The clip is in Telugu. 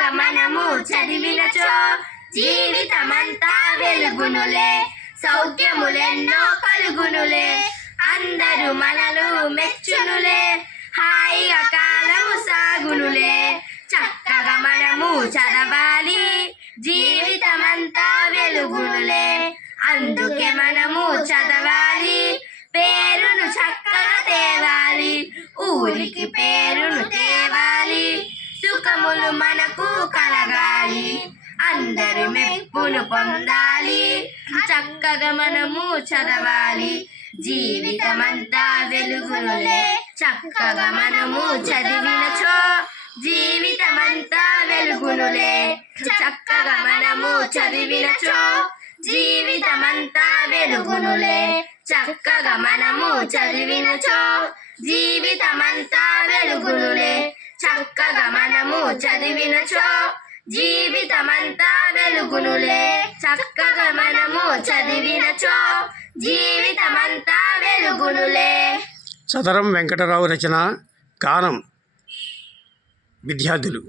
చక్కగా మనము చదివినచో జీవితమంతా వెలుగునులే, సౌఖ్యములెన్నో కలుగునులే, అందరూ మనలు మెచ్చునులే, హాయిగా కాలము సాగునులే. చక్కగా మనము చదవాలి, జీవితమంతా వెలుగునులే, అందుకే మనము చదవాలి, పేరును చక్కగా తేవాలి, ఊరికి పేరును తేవాలి, సుఖములు మనకు కలగాలి, అందరి మెప్పును పొందాలి. చక్కగా మనము చదవాలి, జీవితమంతా వెలుగునులే, చక్కగా మనము చదివినచో జీవితమంతా వెలుగునులే, చక్కగా మనము చదివినచో జీవితమంతా వెలుగునులే, చక్కగా మనము చదివినచో జీవితమంతా వెలుగునులే, చక్కగా మనము చదివినచో జీవితమంతా వెలుగునులే, చక్కగా మనము చదివినచో జీవితమంతా వెలుగునులే. సదరం వెంకటరావు రచన, గానం విద్యార్థులు.